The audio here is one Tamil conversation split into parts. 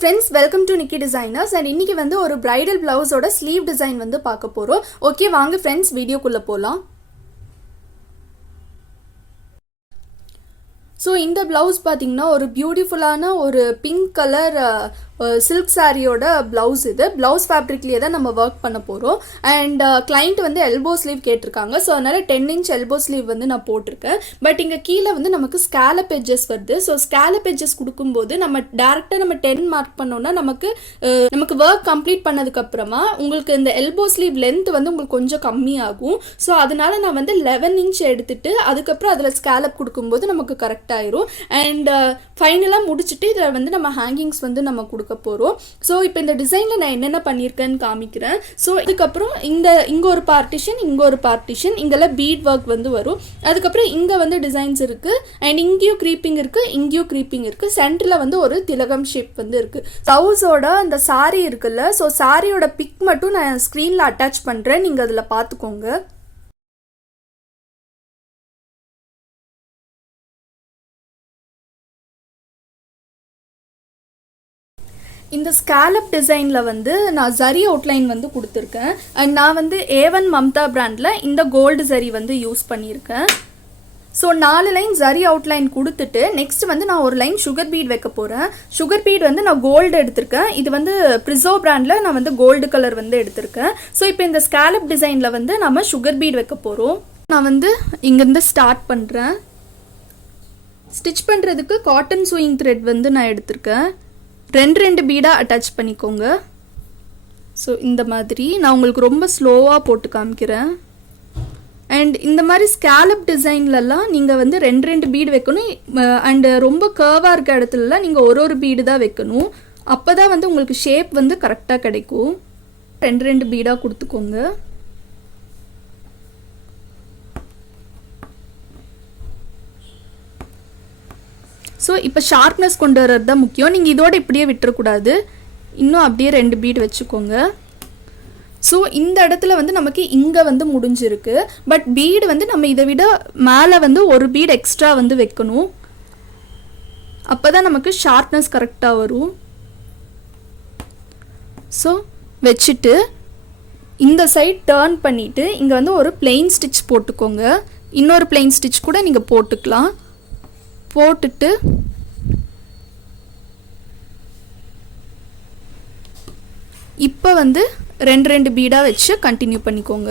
friends, welcome to nikidesigners and இன்னைக்கு வந்து ஒரு bridal blouse ஓட sleeve design வந்து பார்க்க போறோம். ஓகே வாங்க friends வீடியோக்குள்ள போலாம். So இந்த blouse பாத்தீங்கன்னா ஒரு பியூட்டிஃபுல்லான ஒரு பிங்க் கலர் சில்க் சாரியோட பிளவுஸ் இது பிளவுஸ் ஃபேப்ரிக்லேயே தான் நம்ம ஒர்க் பண்ண போகிறோம் அண்ட் கிளைண்ட் வந்து எல்போ ஸ்லீவ் கேட்டிருக்காங்க ஸோ அதனால் 10 inch எல்போ ஸ்லீவ் வந்து நான் போட்டிருக்கேன் பட் இங்கே கீழே வந்து நமக்கு ஸ்கேலப் எட்ஜஸ் வருது ஸோ ஸ்கேலப் எட்ஜஸ் கொடுக்கும்போது நம்ம டேரெக்டாக நம்ம 10 மார்க் பண்ணோன்னா நமக்கு ஒர்க் கம்ப்ளீட் பண்ணதுக்கப்புறமா உங்களுக்கு இந்த எல்போ ஸ்லீவ் லென்த் வந்து உங்களுக்கு கொஞ்சம் கம்மியாகும் ஸோ அதனால நான் வந்து 11 inch எடுத்துட்டு அதுக்கப்புறம் அதில் ஸ்கேலப் கொடுக்கும்போது நமக்கு கரெக்டாயிரும் அண்ட் ஃபைனலாக முடிச்சுட்டு இதில் வந்து நம்ம ஹேங்கிங்ஸ் வந்து நம்ம கொடுக்க போறோம் ஸோ இப்போ இந்த டிசைனில் நான் என்னென்ன பண்ணியிருக்கேன்னு காமிக்கிறேன் ஸோ இதுக்கப்புறம் இங்கே ஒரு பார்ட்டிஷன் இங்கே ஒரு பார்ட்டிஷன் இங்கெல்லாம் பீட் ஒர்க் வந்து வரும் அதுக்கப்புறம் இங்கே வந்து டிசைன்ஸ் இருக்குது அண்ட் இங்கேயும் க்ரீப்பிங் இருக்குது இங்கேயும் க்ரீப்பிங் இருக்குது சென்டரில் வந்து ஒரு திலகம் ஷேப் வந்து இருக்குது ப்ளவுஸோட அந்த சாரி இருக்குல்ல ஸோ சாரியோட பிக் மட்டும் நான் ஸ்க்ரீனில் அட்டாச் பண்ணுறேன் நீங்கள் அதில் பார்த்துக்கோங்க இந்த ஸ்கேலப் டிசைனில் வந்து நான் ஜரி அவுட்லைன் வந்து கொடுத்துருக்கேன் அண்ட் நான் வந்து A1 மம்தா பிராண்டில் இந்த கோல்டு ஜரி வந்து யூஸ் பண்ணியிருக்கேன் ஸோ 4 லைன் ஜரி அவுட்லைன் கொடுத்துட்டு நெக்ஸ்ட் வந்து நான் ஒரு லைன் சுகர் பீட் வைக்க போகிறேன் சுகர் பீட் வந்து நான் கோல்டு எடுத்திருக்கேன் இது வந்து ப்ரிசோ பிராண்டில் நான் வந்து கோல்டு கலர் வந்து எடுத்திருக்கேன் ஸோ இப்போ இந்த ஸ்கேலப் டிசைனில் வந்து நம்ம சுகர் பீட் வைக்க போகிறோம் நான் வந்து இங்கேருந்து ஸ்டார்ட் பண்ணுறேன் ஸ்டிச் பண்ணுறதுக்கு காட்டன் சூயிங் த்ரெட் வந்து நான் எடுத்திருக்கேன் ரெண்டு பீடாக அட்டாச் பண்ணிக்கோங்க ஸோ இந்த மாதிரி நான் உங்களுக்கு ரொம்ப ஸ்லோவாக போட்டு காமிக்கிறேன் அண்ட் இந்த மாதிரி ஸ்கேலப் டிசைன்லலாம் நீங்கள் வந்து ரெண்டு பீடு வைக்கணும் அண்டு ரொம்ப கர்வாக இருக்க இடத்துலலாம் நீங்கள் ஒரு பீடு தான் வைக்கணும் அப்போ தான் வந்து உங்களுக்கு ஷேப் வந்து கரெக்டாக கிடைக்கும் ரெண்டு பீடாக கொடுத்துக்கோங்க ஸோ இப்போ ஷார்ப்னஸ் கொண்டு வர்றது தான் முக்கியம் நீங்கள் இதோட இப்படியே விட்டுறக்கூடாது இன்னும் அப்படியே 2 பீட் வச்சுக்கோங்க ஸோ இந்த இடத்துல வந்து நமக்கு இங்கே வந்து முடிஞ்சிருக்கு பட் பீடு வந்து நம்ம இதை விட மேலே வந்து ஒரு பீட் எக்ஸ்ட்ரா வந்து வைக்கணும் அப்போ தான் நமக்கு ஷார்ப்னஸ் கரெக்டாக வரும் ஸோ வச்சுட்டு இந்த சைட் டர்ன் பண்ணிவிட்டு இங்கே வந்து ஒரு பிளெயின் ஸ்டிச் போட்டுக்கோங்க இன்னொரு பிளெயின் ஸ்டிச் கூட நீங்கள் போட்டுக்கலாம் போட்டுட்டு இப்போ வந்து ரெண்டு பீடாக வச்சு கண்டினியூ பண்ணிக்கோங்க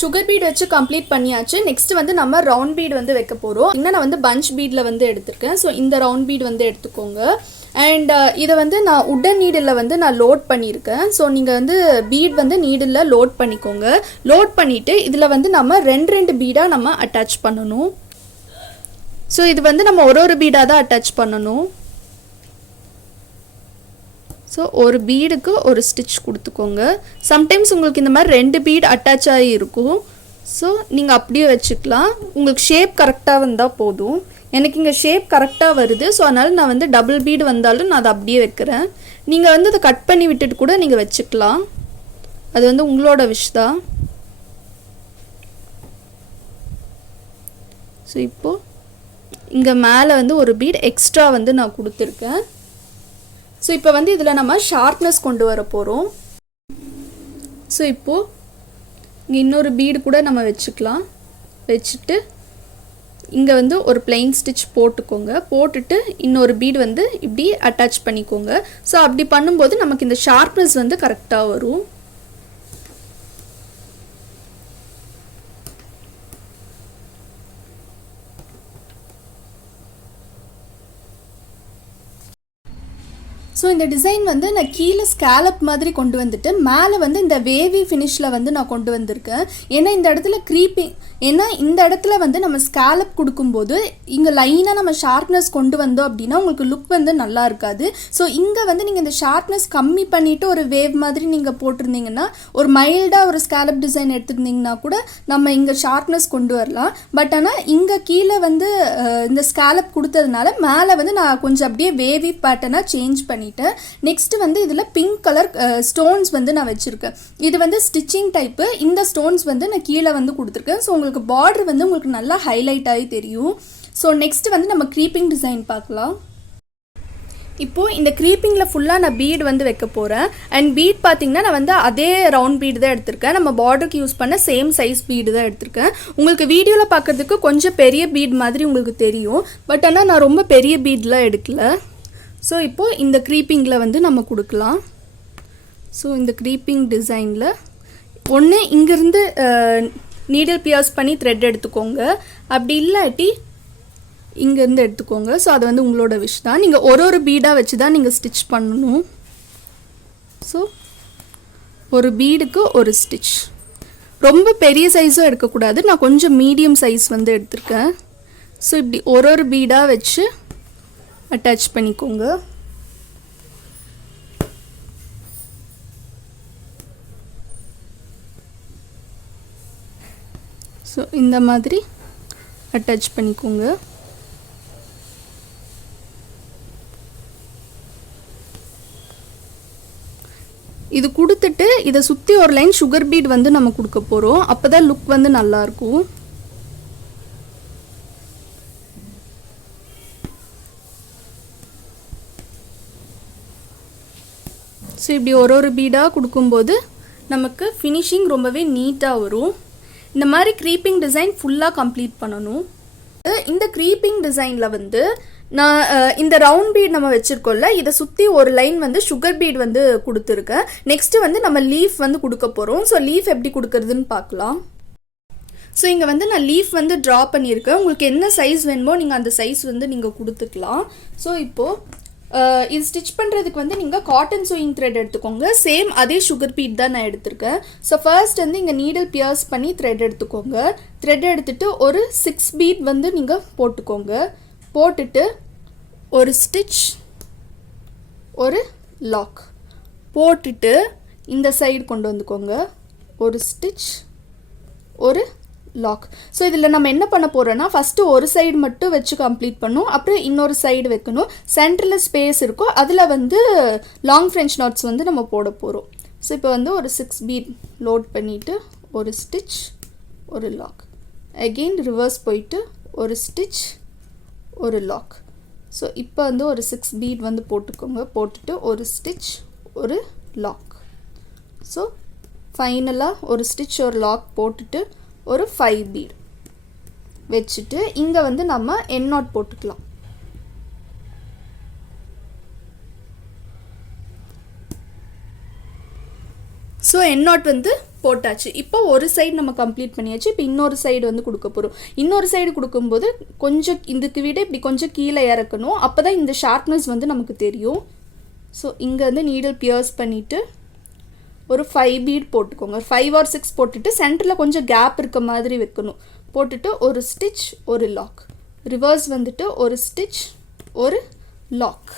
சுகர் பீட் வச்சு கம்ப்ளீட் பண்ணியாச்சு நெக்ஸ்ட் வந்து நம்ம ரவுண்ட் பீட் வந்து வைக்க போகிறோம் இன்னும் நான் வந்து பஞ்ச் பீடில் வந்து எடுத்திருக்கேன் ஸோ இந்த ரவுண்ட் பீட் வந்து எடுத்துக்கோங்க அண்ட் இதை வந்து நான் உடன் நீடில் வந்து நான் லோட் பண்ணியிருக்கேன் ஸோ நீங்கள் வந்து பீட் வந்து நீடில் லோட் பண்ணிக்கோங்க லோட் பண்ணிவிட்டு இதில் வந்து நம்ம ரெண்டு பீடாக நம்ம அட்டாச் பண்ணணும் ஸோ இது வந்து நம்ம ஒரு பீடாக தான் அட்டாச் பண்ணணும் ஸோ ஒரு பீடுக்கு ஒரு ஸ்டிச் கொடுத்துக்கோங்க சம்டைம்ஸ் உங்களுக்கு இந்த மாதிரி 2 பீட் அட்டாச் ஆகி இருக்கும் ஸோ நீங்கள் அப்படியே வச்சுக்கலாம் உங்களுக்கு ஷேப் கரெக்டாக வந்தால் போதும் எனக்கு இங்கே ஷேப் கரெக்டாக வருது ஸோ அதனால் நான் வந்து டபுள் பீடு வந்தாலும் நான் அதை அப்படியே வைக்கிறேன் நீங்கள் வந்து அதை கட் பண்ணி விட்டுட்டு கூட நீங்கள் வச்சுக்கலாம் அது வந்து உங்களோட விஷ் தான் ஸோ இப்போது இங்கே மேலே வந்து ஒரு பீட் எக்ஸ்ட்ரா வந்து நான் கொடுத்துருக்கேன் ஸோ இப்போ வந்து இதில் நம்ம ஷார்ப்னஸ் கொண்டு வர போகிறோம் ஸோ இப்போது இங்கே இன்னொரு பீடு கூட நம்ம வச்சுக்கலாம் வச்சுட்டு இங்கே வந்து ஒரு பிளெயின் ஸ்டிச் போட்டுக்கோங்க போட்டுட்டு இன்னொரு பீடு வந்து இப்படி அட்டாச் பண்ணிக்கோங்க ஸோ அப்படி பண்ணும்போது நமக்கு இந்த ஷார்ப்னஸ் வந்து கரெக்டாக வரும் ஸோ இந்த டிசைன் வந்து நான் கீழே ஸ்கேலப் மாதிரி கொண்டு வந்துட்டு மேலே வந்து இந்த வேவி ஃபினிஷில் வந்து நான் கொண்டு வந்திருக்கேன் ஏன்னா இந்த இடத்துல க்ரீப்பிங் ஏன்னா இந்த இடத்துல வந்து நம்ம ஸ்கேலப் கொடுக்கும்போது இங்கே லைனாக நம்ம ஷார்ப்னஸ் கொண்டு வந்தோம் அப்படின்னா உங்களுக்கு லுக் வந்து நல்லா இருக்காது ஸோ இங்கே வந்து நீங்கள் இந்த ஷார்ப்னஸ் கம்மி பண்ணிவிட்டு ஒரு வேவ் மாதிரி நீங்கள் போட்டிருந்தீங்கன்னா ஒரு மைல்டாக ஒரு ஸ்கேலப் டிசைன் எடுத்துருந்தீங்கன்னா கூட நம்ம இங்கே ஷார்ப்னஸ் கொண்டு வரலாம் பட் ஆனால் இங்கே கீழே வந்து இந்த ஸ்கேலப் கொடுத்ததுனால மேலே வந்து நான் கொஞ்சம் அப்படியே வேவி பேட்டர்னாக சேஞ்ச் பண்ணிட்டேன் நெக்ஸ்ட் வந்து இதில் பிங்க் கலர் ஸ்டோன்ஸ் வந்து நான் வச்சுருக்கேன் இது வந்து ஸ்டிச்சிங் டைப்பு இந்த ஸ்டோன்ஸ் வந்து நான் கீழே வந்து கொடுத்துருக்கேன் ஸோ உங்களுக்கு பார்டர் வந்து உங்களுக்கு நல்லா ஹைலைட் ஆகி தெரியும் ஸோ நெக்ஸ்ட் வந்து நம்ம க்ரீப்பிங் டிசைன் பார்க்கலாம் இப்போது இந்த க்ரீப்பிங்கில் ஃபுல்லாக நான் பீட் வந்து வைக்க போகிறேன். அண்ட் பீட் பார்த்திங்கன்னா நான் வந்து அதே ரவுண்ட் பீடு தான் எடுத்திருக்கேன். நம்ம பார்டருக்கு யூஸ் பண்ண சேம் சைஸ் பீடு தான் எடுத்திருக்கேன். உங்களுக்கு வீடியோவில் பார்க்குறதுக்கு கொஞ்சம் பெரிய பீட் மாதிரி உங்களுக்கு தெரியும். பட் ஆனால் நான் ரொம்ப பெரிய பீட்லாம் எடுக்கல. ஸோ இப்போது இந்த க்ரீப்பிங்கில் வந்து நம்ம கொடுக்கலாம். ஸோ இந்த க்ரீப்பிங் டிசைனில் ஒன்று இங்கேருந்து நீடில் பியர்ஸ் பண்ணி த்ரெட் எடுத்துக்கோங்க. அப்படி இல்லாட்டி இங்கேருந்து எடுத்துக்கோங்க. ஸோ அது வந்து உங்களோட விஷ் தான். நீங்கள் ஒரு பீடாக வச்சு தான் நீங்கள் ஸ்டிச் பண்ணணும். ஸோ ஒரு பீடுக்கு ஒரு ஸ்டிச். ரொம்ப பெரிய சைஸும் எடுக்கக்கூடாது. நான் கொஞ்சம் மீடியம் சைஸ் வந்து எடுத்திருக்கேன். ஸோ இப்படி ஒரு பீடாக வச்சு அட்டாச் பண்ணிக்கோங்க. ஸோ இந்த மாதிரி அட்டாச் பண்ணிக்கோங்க. இது கொடுத்துட்டு இதை சுற்றி ஒரு லைன் சுகர் பீட் வந்து நம்ம கொடுக்க போகிறோம். அப்போ தான் லுக் வந்து நல்லாயிருக்கும். ஸோ இப்படி ஒரு பீடாக கொடுக்கும்போது நமக்கு ஃபினிஷிங் ரொம்பவே நீட்டாக வரும். இந்த மாதிரி க்ரீப்பிங் டிசைன் ஃபுல்லாக கம்ப்ளீட் பண்ணணும். இந்த க்ரீப்பிங் டிசைனில் வந்து நான் இந்த ரவுண்ட் பீட் நம்ம வச்சுருக்கோம்ல, இதை சுற்றி ஒரு லைன் வந்து சுகர் பீட் வந்து கொடுத்துருக்கேன். நெக்ஸ்ட்டு வந்து நம்ம லீஃப் வந்து கொடுக்க போகிறோம். ஸோ லீஃப் எப்படி கொடுக்கறதுன்னு பார்க்கலாம். ஸோ இங்கே வந்து நான் லீஃப் வந்து ட்ரா பண்ணியிருக்கேன். உங்களுக்கு என்ன சைஸ் வேணுமோ நீங்கள் அந்த சைஸ் வந்து நீங்கள் கொடுத்துக்கலாம். ஸோ இப்போது இது ஸ்டிச் பண்ணுறதுக்கு வந்து நீங்கள் காட்டன் சூயிங் த்ரெட் எடுத்துக்கோங்க. சேம் அதே சுகர் பீட் தான் நான் எடுத்திருக்கேன். ஸோ ஃபர்ஸ்ட் வந்து இங்கே நீடில் பியர்ஸ் பண்ணி த்ரெட் எடுத்துக்கோங்க. த்ரெட் எடுத்துகிட்டு ஒரு 6 பீட் வந்து நீங்கள் போட்டுக்கோங்க. போட்டுட்டு ஒரு ஸ்டிச், ஒரு லாக் போட்டுட்டு இந்த சைடு கொண்டு வந்துக்கோங்க. ஒரு ஸ்டிச், ஒரு லாக். ஸோ இதில் நம்ம என்ன பண்ண போகிறோன்னா ஃபஸ்ட்டு ஒரு சைடு மட்டும் வச்சு கம்ப்ளீட் பண்ணும். அப்புறம் இன்னொரு சைடு வைக்கணும். சென்டரில் ஸ்பேஸ் இருக்கும். அதில் வந்து லாங் ஃப்ரெஞ்ச் நாட்ஸ் வந்து நம்ம போட போகிறோம். ஸோ இப்போ வந்து ஒரு 6 பீட் லோட் பண்ணிவிட்டு ஒரு ஸ்டிச், ஒரு லாக். அகெயின் ரிவர்ஸ் போயிட்டு ஒரு ஸ்டிச், ஒரு லாக். ஸோ இப்போ வந்து ஒரு 6 பீட் வந்து போட்டுக்கோங்க. போட்டுட்டு ஒரு ஸ்டிச், ஒரு லாக். ஸோ ஃபைனலாக ஒரு ஸ்டிச், ஒரு லாக் போட்டுட்டு ஒரு 5 பீட் வச்சுட்டு இங்கே வந்து நம்ம எண்ட் நாட் போட்டுக்கலாம். ஸோ எண்ட் நாட் வந்து போட்டாச்சு. இப்போ ஒரு சைடு நம்ம கம்ப்ளீட் பண்ணியாச்சு. இப்போ இன்னொரு சைடு வந்து கொடுக்க போகிறோம். இன்னொரு சைடு கொடுக்கும்போது கொஞ்சம் இதுக்கு விட இப்படி கொஞ்சம் கீழே இறக்கணும். அப்போ தான் இந்த ஷார்ப்னஸ் வந்து நமக்கு தெரியும். ஸோ இங்கே வந்து நீடில் பியர்ஸ் பண்ணிவிட்டு ஒரு 5 பீட் போட்டுக்கோங்க. 5 or 6 போட்டுட்டு சென்டரில் கொஞ்சம் கேப் இருக்க மாதிரி வைக்கணும். போட்டுட்டு ஒரு ஸ்டிச், ஒரு லாக். ரிவர்ஸ் வந்துட்டு ஒரு ஸ்டிச், ஒரு லாக்.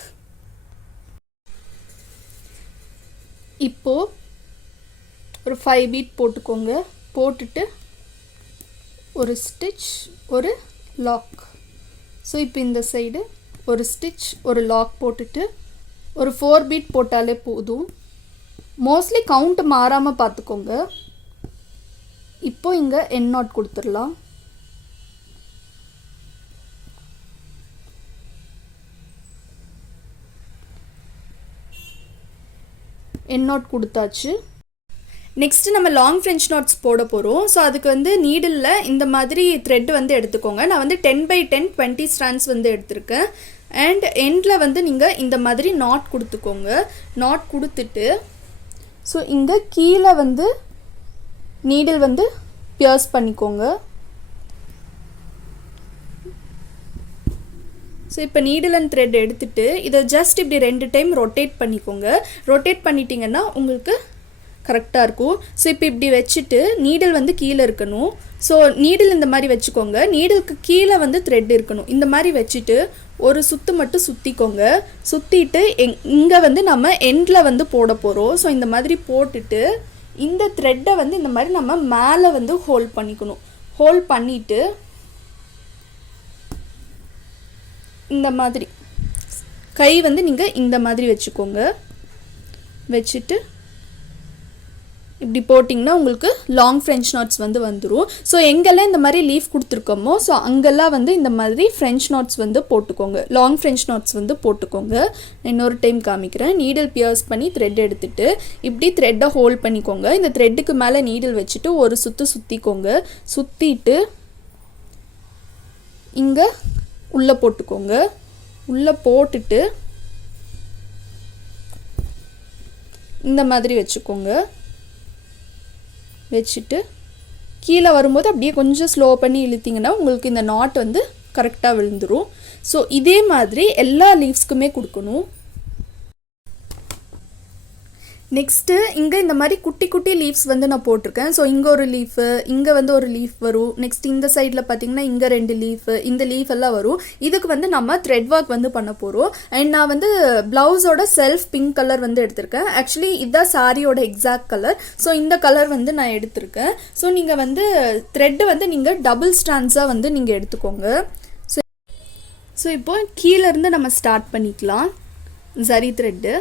இப்போது ஒரு 5 பீட் போட்டுக்கோங்க. போட்டுட்டு ஒரு ஸ்டிச், ஒரு லாக். ஸோ இப்போ இந்த சைடு ஒரு ஸ்டிச், ஒரு லாக் போட்டுட்டு ஒரு 4 பீட் போட்டாலே போதும். மோஸ்ட்லி கவுண்ட் மாறாமல் பார்த்துக்கோங்க. இப்போ இங்கே எண்ட் நாட் கொடுத்துடலாம். எண்ட் நாட் கொடுத்தாச்சு. நெக்ஸ்ட்டு நம்ம லாங் ஃப்ரெஞ்ச் நாட்ஸ் போட போகிறோம். ஸோ அதுக்கு வந்து நீடிலில் இந்த மாதிரி த்ரெட் வந்து எடுத்துக்கோங்க. நான் வந்து 10x10 20 ஸ்ட்ராண்ட்ஸ் வந்து எடுத்திருக்கேன். அண்ட் எண்டில் வந்து நீங்கள் இந்த மாதிரி நாட் கொடுத்துக்கோங்க. நாட் கொடுத்துட்டு ஸோ இங்கே கீழே வந்து நீடில் வந்து பியர்ஸ் பண்ணிக்கோங்க. ஸோ இப்போ நீடில் அண்ட் த்ரெட் எடுத்துகிட்டு இதை ஜஸ்ட் இப்படி 2 டைம் ரொட்டேட் பண்ணிக்கோங்க. ரொட்டேட் பண்ணிட்டீங்கன்னா உங்களுக்கு கரெக்டாக இருக்கும். ஸோ இப்போ இப்படி வச்சுட்டு நீடில் வந்து கீழே இருக்கணும். ஸோ நீடில் இந்த மாதிரி வச்சுக்கோங்க. நீடிலுக்கு கீழே வந்து த்ரெட் இருக்கணும். இந்த மாதிரி வச்சுட்டு ஒரு சுற்று மட்டும் சுற்றிக்கோங்க. சுற்றிட்டு இங்கே வந்து நம்ம எண்டில் வந்து போட போகிறோம். ஸோ இந்த மாதிரி போட்டுட்டு இந்த த்ரெட்டை வந்து இந்த மாதிரி நம்ம மேலே வந்து ஹோல்ட் பண்ணிக்கணும். ஹோல்ட் பண்ணிவிட்டு இந்த மாதிரி கை வந்து நீங்கள் இந்த மாதிரி வச்சுக்கோங்க. வச்சுட்டு இப்படி போட்டிங்கன்னா உங்களுக்கு லாங் ஃப்ரெஞ்ச் நாட்ஸ் வந்து வந்துடும். ஸோ எங்கெல்லாம் இந்த மாதிரி லீஃப் கொடுத்துருக்கோமோ ஸோ அங்கெல்லாம் வந்து இந்த மாதிரி ஃப்ரெஞ்ச் நாட்ஸ் வந்து போட்டுக்கோங்க, லாங் ஃப்ரெஞ்ச் நாட்ஸ் வந்து போட்டுக்கோங்க. இன்னொரு டைம் காமிக்கிறேன். நீடில் பியர்ஸ் பண்ணி த்ரெட் எடுத்துகிட்டு இப்படி த்ரெட்டை ஹோல்ட் பண்ணிக்கோங்க. இந்த த்ரெட்டுக்கு மேலே நீடில் வச்சுட்டு ஒரு சுற்றிக்கோங்க. சுற்றிட்டு இங்கே உள்ளே போட்டுக்கோங்க. உள்ளே போட்டுட்டு இந்த மாதிரி வச்சுக்கோங்க. வச்சுட்டு கீழே வரும்போது அப்படியே கொஞ்சம் ஸ்லோ பண்ணி இழுத்திங்கன்னா உங்களுக்கு இந்த நாட் வந்து கரெக்டாக விழுந்துடும். ஸோ இதே மாதிரி எல்லா லீவ்ஸ்க்குமே கொடுக்கணும். நெக்ஸ்ட்டு இங்கே இந்த மாதிரி குட்டி குட்டி லீவ்ஸ் வந்து நான் போட்டிருக்கேன். ஸோ இங்கே ஒரு லீஃபு, இங்கே வந்து ஒரு லீஃப் வரும். நெக்ஸ்ட் இந்த சைடில் பார்த்திங்கன்னா இங்கே 2 லீஃபு, இந்த லீஃப் எல்லாம் வரும். இதுக்கு வந்து நம்ம த்ரெட் ஒர்க் வந்து பண்ண போகிறோம். அண்ட் நான் வந்து ப்ளவுஸோட செல்ஃப் பிங்க் கலர் வந்து எடுத்திருக்கேன். ஆக்சுவலி இதுதான் சாரியோட எக்ஸாக்ட் கலர். ஸோ இந்த கலர் வந்து நான் எடுத்திருக்கேன். ஸோ நீங்கள் வந்து த்ரெட்டு வந்து நீங்கள் டபுள் ஸ்டாண்ட்ஸாக வந்து நீங்கள் எடுத்துக்கோங்க. ஸோ இப்போது கீழேருந்து நம்ம ஸ்டார்ட் பண்ணிக்கலாம் ஜரி த்ரெட்டு.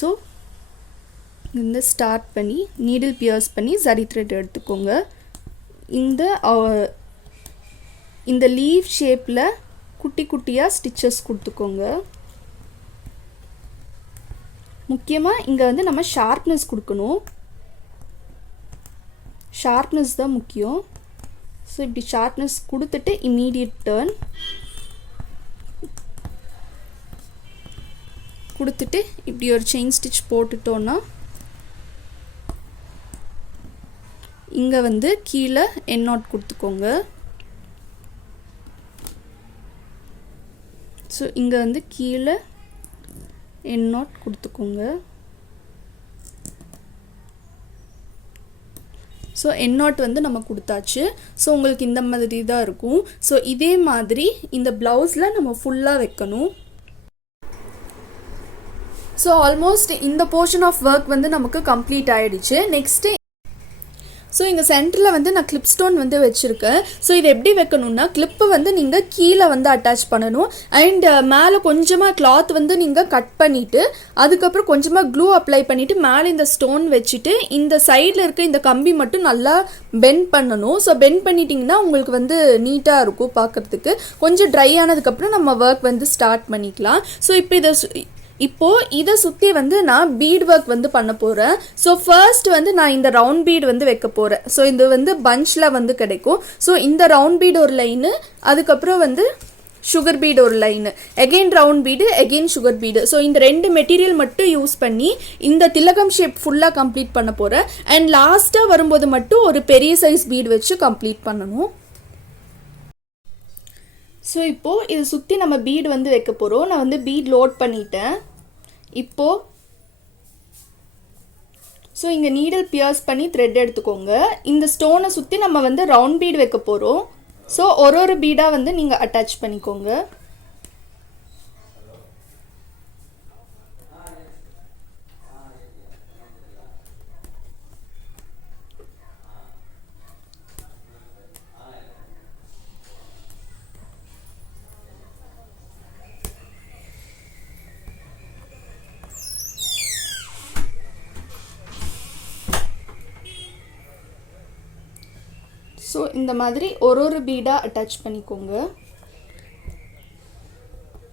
ஸோ இந்த ஸ்டார்ட் பண்ணி நீடில் பியர்ஸ் பண்ணி ஜரி த்ரெட் எடுத்துக்கோங்க. இந்த லீஃப் ஷேப்பில் குட்டி குட்டியாக ஸ்டிச்சஸ் கொடுத்துக்கோங்க. முக்கியமாக இங்கே வந்து நம்ம ஷார்ப்னஸ் கொடுக்கணும். ஷார்ப்னஸ் தான் முக்கியம். ஸோ இப்படி ஷார்ப்னஸ் கொடுத்துட்டு இமீடியட் டர்ன் கொடுத்துட்டு இப்படி ஒரு செயின் ஸ்டிச் போட்டுட்டோன்னா இங்கே வந்து கீழே என் நாட் கொடுத்துக்கோங்க. ஸோ இங்கே வந்து கீழே என் நாட் கொடுத்துக்கோங்க. ஸோ என் நாட் வந்து நம்ம கொடுத்தாச்சு. ஸோ உங்களுக்கு இந்த மாதிரி தான் இருக்கும். ஸோ இதே மாதிரி இந்த ப்ளவுஸில் நம்ம ஃபுல்லாக வைக்கணும். ஸோ ஆல்மோஸ்ட் இந்த போர்ஷன் ஆஃப் ஒர்க் வந்து நமக்கு கம்ப்ளீட் ஆகிடுச்சு. நெக்ஸ்ட்டு ஸோ இங்கே சென்டரில் வந்து நான் கிளிப் ஸ்டோன் வந்து வச்சுருக்கேன். ஸோ இது எப்படி வைக்கணும்னா கிளிப்பு வந்து நீங்கள் கீழே வந்து அட்டாச் பண்ணணும். அண்ட் மேலே கொஞ்சமாக கிளாத் வந்து நீங்கள் கட் பண்ணிவிட்டு அதுக்கப்புறம் கொஞ்சமாக க்ளூ அப்ளை பண்ணிவிட்டு மேலே இந்த ஸ்டோன் வச்சுட்டு இந்த சைடில் இருக்க இந்த கம்பி மட்டும் நல்லா பெண்ட் பண்ணணும். ஸோ பெண்ட் பண்ணிட்டிங்கன்னா உங்களுக்கு வந்து நீட்டாக இருக்கும் பார்க்குறதுக்கு. கொஞ்சம் ட்ரை ஆனதுக்கப்புறம் நம்ம ஒர்க் வந்து ஸ்டார்ட் பண்ணிக்கலாம். ஸோ இப்போது இதை சுற்றி வந்து நான் பீட் ஒர்க் வந்து பண்ண போகிறேன். ஸோ ஃபர்ஸ்ட் வந்து நான் இந்த ரவுண்ட் பீட் வந்து வைக்க போகிறேன். ஸோ இது வந்து பஞ்சில் வந்து கிடைக்கும். ஸோ இந்த ரவுண்ட் பீட் ஒரு லைனு, அதுக்கப்புறம் வந்து சுகர் பீட் ஒரு line, again round bead, again sugar bead. So இந்த 2 மெட்டீரியல் மட்டும் யூஸ் பண்ணி இந்த திலகம் ஷேப் ஃபுல்லாக கம்ப்ளீட் பண்ண போகிறேன். அண்ட் லாஸ்ட்டாக வரும்போது மட்டும் ஒரு பெரிய சைஸ் பீட் வச்சு கம்ப்ளீட் பண்ணணும். ஸோ இப்போது இது சுற்றி நம்ம பீட் வந்து வைக்க போகிறோம். நான் வந்து பீட் லோட் பண்ணிட்டேன். இப்போது ஸோ இங்கே நீடில் பியர்ஸ் பண்ணி த்ரெட் எடுத்துக்கோங்க. இந்த ஸ்டோனை சுற்றி நம்ம வந்து ரவுண்ட் பீட் வைக்க போகிறோம். ஸோ ஒரு பீடாக வந்து நீங்கள் அட்டாச் பண்ணிக்கோங்க. ஸோ இந்த மாதிரி ஒரு பீடாக அட்டாச் பண்ணிக்கோங்க.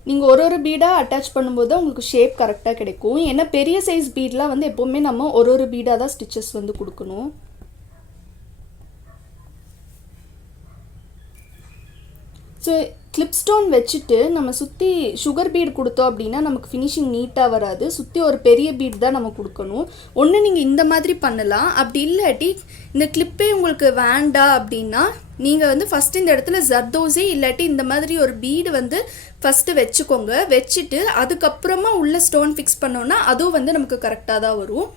நீங்கள் ஒரு பீடாக அட்டாச் பண்ணும்போது உங்களுக்கு ஷேப் கரெக்டாக கிடைக்கும். ஏன்னா பெரிய சைஸ் பீட்லாம் வந்து எப்போவுமே நம்ம ஒரு பீடாக தான் ஸ்டிச்சஸ் வந்து கொடுக்கணும். ஸோ கிளிப் ஸ்டோன் வச்சுட்டு நம்ம சுற்றி சுகர் பீட் கொடுத்தோம் அப்படின்னா நமக்கு ஃபினிஷிங் நீட்டாக வராது. சுற்றி ஒரு பெரிய பீட் தான் நம்ம கொடுக்கணும். ஒன்று நீங்கள் இந்த மாதிரி பண்ணலாம். அப்படி இல்லாட்டி இந்த கிளிப்பே உங்களுக்கு வேண்டாம் அப்படின்னா நீங்கள் வந்து ஃபஸ்ட்டு இந்த இடத்துல ஜர்தோசி இல்லாட்டி இந்த மாதிரி ஒரு பீடு வந்து ஃபஸ்ட்டு வச்சுக்கோங்க. வச்சுட்டு அதுக்கப்புறமா உள்ள ஸ்டோன் ஃபிக்ஸ் பண்ணோன்னா அதுவும் வந்து நமக்கு கரெக்டாக தான் வரும்.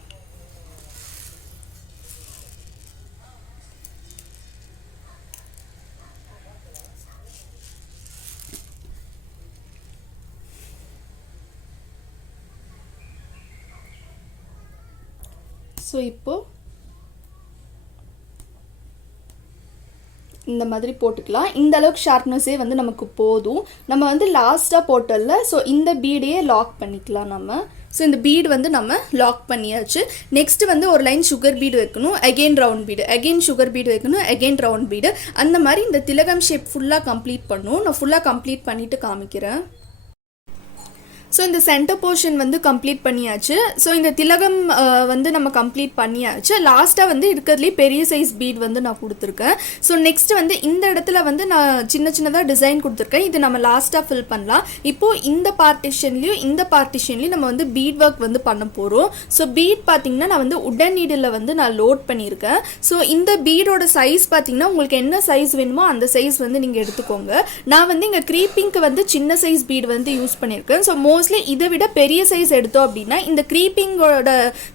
ஸோ இப்போது இந்த மாதிரி போட்டுக்கலாம். இந்த அளவுக்கு ஷார்ப்னஸே வந்து நமக்கு போதும். நம்ம வந்து லாஸ்ட்டாக போட்டல ஸோ இந்த பீடையே லாக் பண்ணிக்கலாம் நம்ம. ஸோ இந்த பீட் வந்து நம்ம லாக் பண்ணியாச்சு. நெக்ஸ்ட் வந்து ஒரு லைன் சுகர் பீடு வைக்கணும், again round bead, again sugar bead வைக்கணும், அகெயின் ரவுண்ட் பீடு. அந்த மாதிரி இந்த திலகம் ஷேப் ஃபுல்லாக கம்ப்ளீட் பண்ணணும். நான் ஃபுல்லாக கம்ப்ளீட் பண்ணிவிட்டு காமிக்கிறேன். ஸோ இந்த சென்டர் போர்ஷன் வந்து கம்ப்ளீட் பண்ணியாச்சு. ஸோ இந்த திலகம் வந்து நம்ம கம்ப்ளீட் பண்ணியாச்சு. லாஸ்ட்டாக வந்து இருக்கிறதுலே பெரிய சைஸ் பீட் வந்து நான் கொடுத்துருக்கேன். ஸோ நெக்ஸ்ட் வந்து இந்த இடத்துல வந்து நான் சின்னதாக டிசைன் கொடுத்துருக்கேன். இது நம்ம லாஸ்ட்டாக ஃபில் பண்ணலாம். இப்போது இந்த பார்ட்டிஷன்லேயும் நம்ம வந்து பீட் ஒர்க் வந்து பண்ண போகிறோம். ஸோ பீட் பார்த்திங்கன்னா நான் வந்து உடன் நீடில் வந்து நான் லோட் பண்ணியிருக்கேன். ஸோ இந்த பீடோட சைஸ் பார்த்திங்கன்னா உங்களுக்கு என்ன சைஸ் வேணுமோ அந்த சைஸ் வந்து நீங்கள் எடுத்துக்கோங்க. நான் வந்து இங்கே க்ரீப்பிங்க்கு வந்து சின்ன சைஸ் பீட் வந்து யூஸ் பண்ணியிருக்கேன். ஸோ மோஸ்ட்லி இதை விட பெரிய சைஸ் எடுத்தோம் அப்படின்னா இந்த க்ரீப்பிங்கோட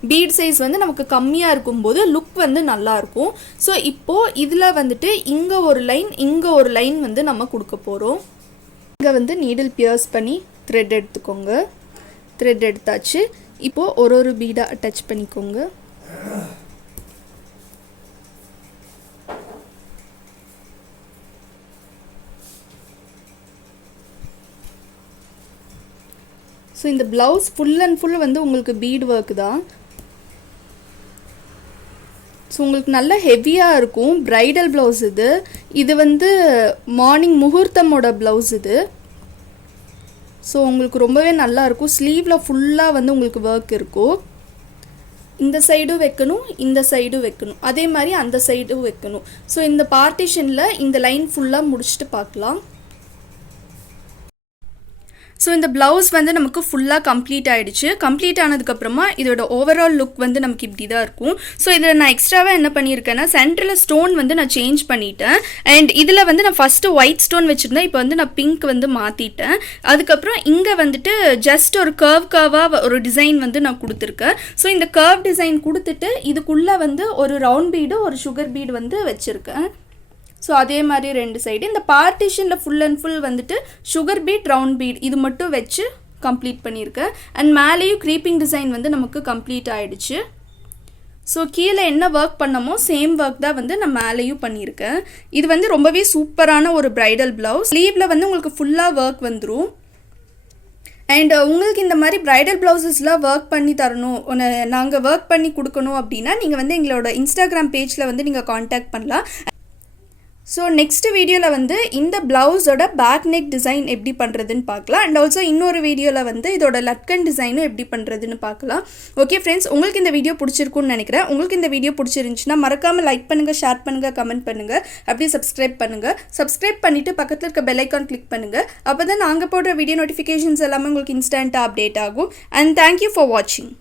பீட் சைஸ் வந்து நமக்கு கம்மியாக இருக்கும்போது லுக் வந்து நல்லாயிருக்கும். ஸோ இப்போது இதில் வந்துட்டு இங்கே ஒரு லைன் வந்து நம்ம கொடுக்க போகிறோம். இங்கே வந்து நீடில் பியர்ஸ் பண்ணி த்ரெட் எடுத்துக்கோங்க. த்ரெட் எடுத்தாச்சு. இப்போது ஒரு பீடாக அட்டாச் பண்ணிக்கோங்க. ஸோ இந்த ப்ளவுஸ் ஃபுல் அண்ட் ஃபுல் வந்து உங்களுக்கு பீட் ஒர்க் தான். ஸோ உங்களுக்கு நல்ல ஹெவியாக இருக்கும். ப்ரைடல் ப்ளவுஸ் இது வந்து மார்னிங் முகூர்த்தமோட ப்ளவுஸ் இது. ஸோ உங்களுக்கு ரொம்பவே நல்லாயிருக்கும். ஸ்லீவில் ஃபுல்லாக வந்து உங்களுக்கு ஒர்க் இருக்கும். இந்த சைடும் வைக்கணும், இந்த சைடும் வைக்கணும், அதே மாதிரி அந்த சைடும் வைக்கணும். ஸோ இந்த பார்ட்டிஷனில் இந்த லைன் ஃபுல்லாக முடிச்சுட்டு பார்க்கலாம். ஸோ இந்த ப்ளவுஸ் வந்து நமக்கு ஃபுல்லாக கம்ப்ளீட் ஆகிடுச்சு. கம்ப்ளீட் ஆனதுக்கப்புறமா இதோட ஓவரால் லுக் வந்து நமக்கு இப்படி தான் இருக்கும். ஸோ இதில் நான் எக்ஸ்ட்ராவாக என்ன பண்ணியிருக்கேன்னா சென்டரில் ஸ்டோன் வந்து நான் சேஞ்ச் பண்ணிட்டேன். அண்ட் இதில் வந்து நான் ஃபஸ்ட்டு ஒயிட் ஸ்டோன் வச்சுருந்தேன். இப்போ வந்து நான் பிங்க் வந்து மாற்றிட்டேன். அதுக்கப்புறம் இங்கே வந்துட்டு ஜஸ்ட் ஒரு கர்வாக ஒரு டிசைன் வந்து நான் கொடுத்துருக்கேன். ஸோ இந்த கர்வ் டிசைன் கொடுத்துட்டு இதுக்குள்ளே வந்து ஒரு ரவுண்ட் பீடு ஒரு சுகர் பீடு வந்து வச்சுருக்கேன். ஸோ அதே மாதிரி ரெண்டு சைடு இந்த பார்ட்டிஷனில் ஃபுல் அண்ட் ஃபுல் வந்துட்டு சுகர் பீட் ரவுண்ட் பீட் இது மட்டும் வச்சு கம்ப்ளீட் பண்ணியிருக்கேன். அண்ட் மேலேயும் க்ரீப்பிங் டிசைன் வந்து நமக்கு கம்ப்ளீட் ஆகிடுச்சு. ஸோ கீழே என்ன ஒர்க் பண்ணமோ சேம் ஒர்க் தான் வந்து நான் மேலேயும் பண்ணியிருக்கேன். இது வந்து ரொம்பவே சூப்பரான ஒரு ப்ரைடல் ப்ளவுஸ். ஸ்லீவில் வந்து உங்களுக்கு ஃபுல்லாக ஒர்க் வந்துடும். அண்ட் உங்களுக்கு இந்த மாதிரி ப்ரைடல் ப்ளவுசஸ்லாம் ஒர்க் பண்ணி தரணும், நாங்கள் ஒர்க் பண்ணி கொடுக்கணும் அப்படின்னா நீங்கள் வந்து எங்களோட இன்ஸ்டாகிராம் பேஜில் வந்து நீங்கள் காண்டாக்ட் பண்ணலாம். ஸோ நெக்ஸ்ட் வீடியோவில் வந்து இந்த ப்ளவுஸோட பேக் நெக் டிசைன் எப்படி பண்ணுறதுன்னு பார்க்கலாம். அண்ட் ஆல்சோ இன்னொரு வீடியோவில் வந்து இதோட லட்கன் டிசைனும் எப்படி பண்ணுறதுன்னு பார்க்கலாம். ஓகே ஃப்ரெண்ட்ஸ், உங்களுக்கு இந்த வீடியோ பிடிச்சிருக்குன்னு நினைக்கிறேன். உங்களுக்கு இந்த வீடியோ பிடிச்சிருந்துச்சுன்னா மறக்காமல் லைக் பண்ணுங்கள், ஷேர் பண்ணுங்கள், கமெண்ட் பண்ணுங்கள், அப்படியே சப்ஸ்கிரைப் பண்ணுங்கள். சப்ஸ்கிரைப் பண்ணிவிட்டு பக்கத்தில் இருக்க பெல் ஐக்கான் கிளிக் பண்ணுங்கள். அப்போ தான் நாங்கள் போடுற வீடியோ நோட்டிஃபிகேஷன்ஸ் எல்லாமே உங்களுக்கு இன்ஸ்டண்ட்டாக அப்டேட் ஆகும். அண்ட் தேங்க்யூ ஃபார் வாட்சிங்.